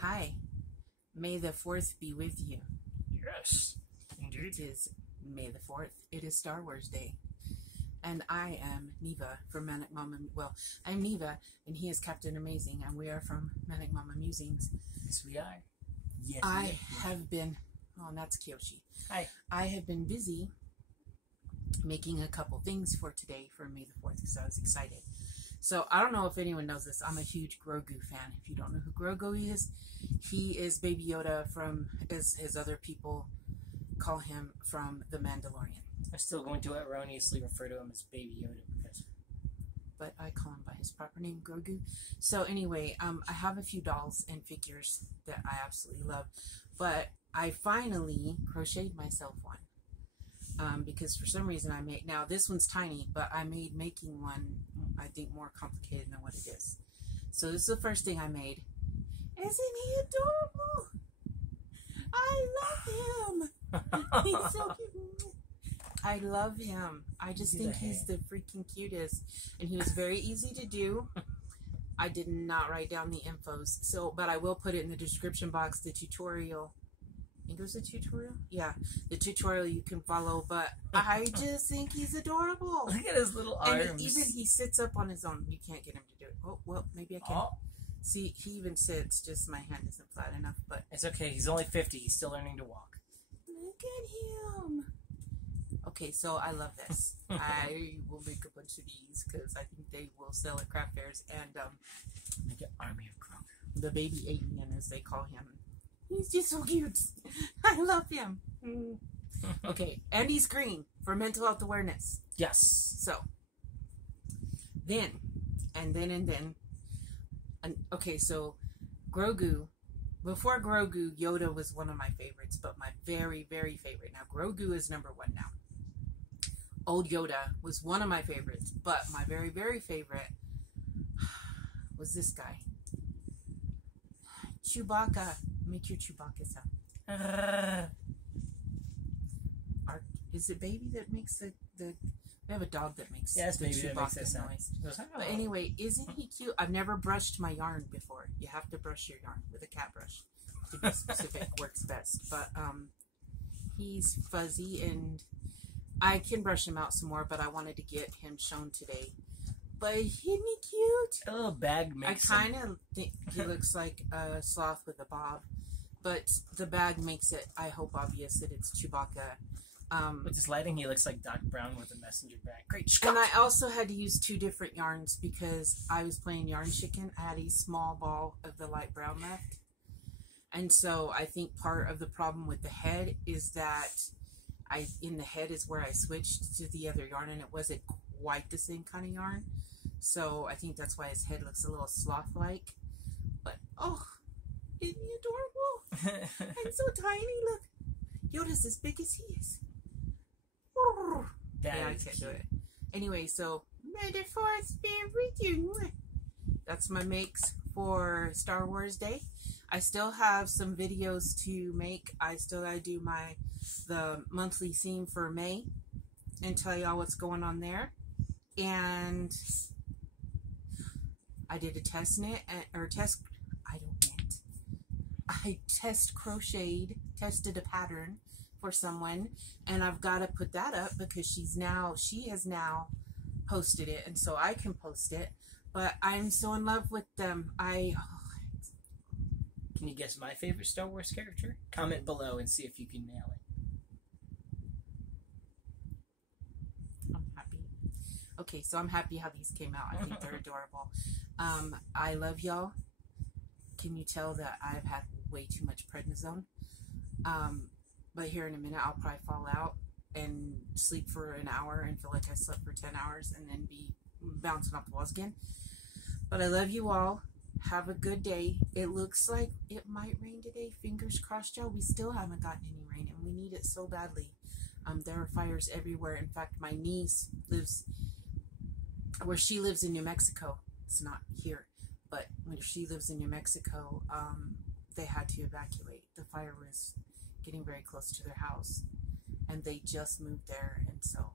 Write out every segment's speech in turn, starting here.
Hi, may the 4th be with you. Yes, indeed. It is May the 4th. It is Star Wars Day. And I am Neva from Manic Mama. Well, I'm Neva, and he is Captain Amazing, and we are from Manic Mama Musings. Yes, we are. Yes, I have been, oh, and that's Kiyoshi. Hi. I have been busy making a couple things for today for May the 4th, because I was excited. So, I don't know if anyone knows this. I'm a huge Grogu fan. If you don't know who Grogu is, he is Baby Yoda from, as his other people call him, from The Mandalorian. I'm still going to erroneously refer to him as Baby Yoda because... But I call him by his proper name, Grogu. So anyway, I have a few dolls and figures that I absolutely love. But I finally crocheted myself one. Because for some reason I made... Now, this one's tiny, but I made making one, I think, more complicated than what it is. So this is the first thing I made. Isn't he adorable? I love him. He's so cute. I love him. I just think he's the freaking cutest. And he was very easy to do. I did not write down the infos. So, but I will put it in the description box, the tutorial. I think it was a tutorial? Yeah, the tutorial you can follow. But I just think he's adorable. Look at his little arms. And even he sits up on his own. You can't get him to do it. Oh, well, maybe I can. Oh. See, he even sits. Just my hand isn't flat enough. But it's okay. He's only 50. He's still learning to walk. Look at him. Okay, so I love this. I will make a bunch of these because I think they will sell at craft fairs. And Make an army of Grogu. the baby alien, as they call him. He's just so cute. I love him. Okay, and he's green for mental health awareness. Yes. So, then, okay, so Grogu. Before Grogu, Yoda was one of my favorites, but my very, very favorite. Now, Grogu is #1 now. Old Yoda was one of my favorites, but my very, very favorite was this guy. Chewbacca. Make your Chewbacca sound. Is it Baby that makes the we have a dog that makes the Chewbacca noise. But anyway, isn't he cute? I've never brushed my yarn before. You have to brush your yarn with a cat brush. To be specific, works best. But he's fuzzy, and I can brush him out some more, but I wanted to get him shown today. But isn't he cute? A little bag makes I kind of think he looks like a sloth with a bob. But the bag makes it, I hope, obvious that it's Chewbacca. With his lighting, he looks like Doc Brown with a messenger bag. Great. And I also had to use 2 different yarns because I was playing Yarn Chicken. I had a small ball of the light brown left. And so I think part of the problem with the head is that in the head is where I switched to the other yarn, and it wasn't quite the same kind of yarn. So I think that's why his head looks a little sloth-like. But, oh, isn't he adorable? And so tiny, look. Yoda's as big as he is. Yeah, I can't do it. Anyway, so, may the 4th be with you. That's my makes for Star Wars Day. I still have some videos to make. I still gotta do the monthly theme for May and tell y'all what's going on there. And I did a test knit, I tested a pattern for someone, and I've got to put that up because she has now posted it, and so I can post it. But I'm so in love with them. Can you guess my favorite Star Wars character? Comment below and see if you can nail it. I'm happy. Okay, so I'm happy how these came out. I think they're adorable. I love y'all. Can you tell that I've had way too much prednisone? But here in a minute, I'll probably fall out and sleep for an hour and feel like I slept for 10 hours and then be bouncing off the walls again. But I love you all. Have a good day. It looks like it might rain today. Fingers crossed, y'all. We still haven't gotten any rain, and we need it so badly. There are fires everywhere. In fact, my niece lives where she lives in New Mexico. It's not here, but when she lives in New Mexico, they had to evacuate. The fire was getting very close to their house, and they just moved there, and so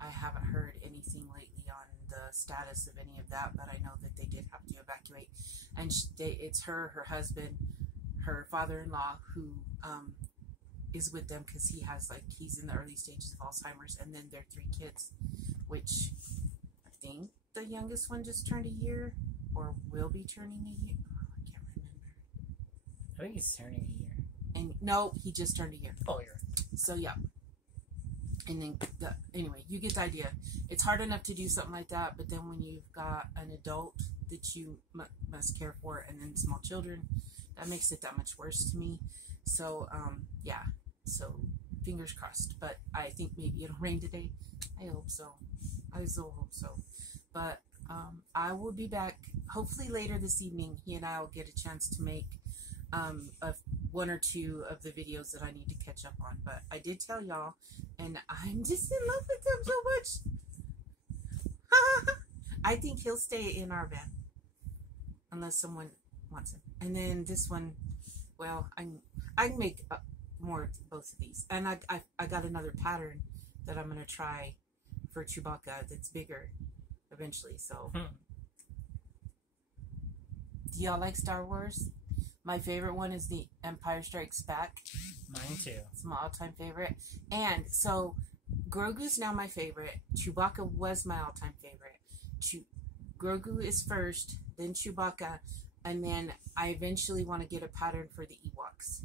I haven't heard anything lately on the status of any of that, but I know that they did have to evacuate. And it's her husband, her father-in-law, who is with them because he's in the early stages of Alzheimer's, and then their 3 kids, which I think the youngest one just turned a year, or will be turning a year. Oh, I can't remember. I think he's turning a year. And no, he just turned a year. Oh, you're right. So yeah. And then, anyway, you get the idea. It's hard enough to do something like that, but then when you've got an adult that you must care for, and then small children, that makes it that much worse to me. So, yeah. So, fingers crossed. But I think maybe it'll rain today. I hope so. I so hope so. But I will be back hopefully later this evening. He and I will get a chance to make 1 or 2 of the videos that I need to catch up on. But I did tell y'all, and I'm just in love with him so much. I think he'll stay in our van unless someone wants him. And then this one, well, I can make more of both of these. And I got another pattern that I'm going to try for Chewbacca that's bigger eventually. So, do y'all like Star Wars? My favorite one is the Empire Strikes Back. Mine too. It's my all-time favorite. And so, Grogu's now my favorite. Chewbacca was my all-time favorite. Grogu is first, then Chewbacca, and then I eventually want to get a pattern for the Ewoks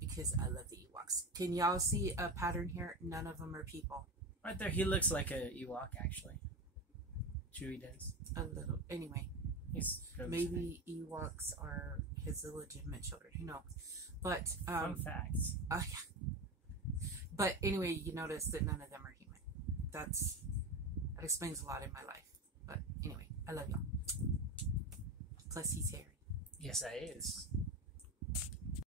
because I love the Ewoks. Can y'all see a pattern here? None of them are people. Right there, he looks like a Ewok, actually. Chewie does. A little. Anyway. Maybe Ewoks are his illegitimate children. Who knows? But fun facts. Yeah. But anyway, you notice that none of them are human. That explains a lot in my life. But anyway, I love y'all. Plus, he's hairy. Yes, that is.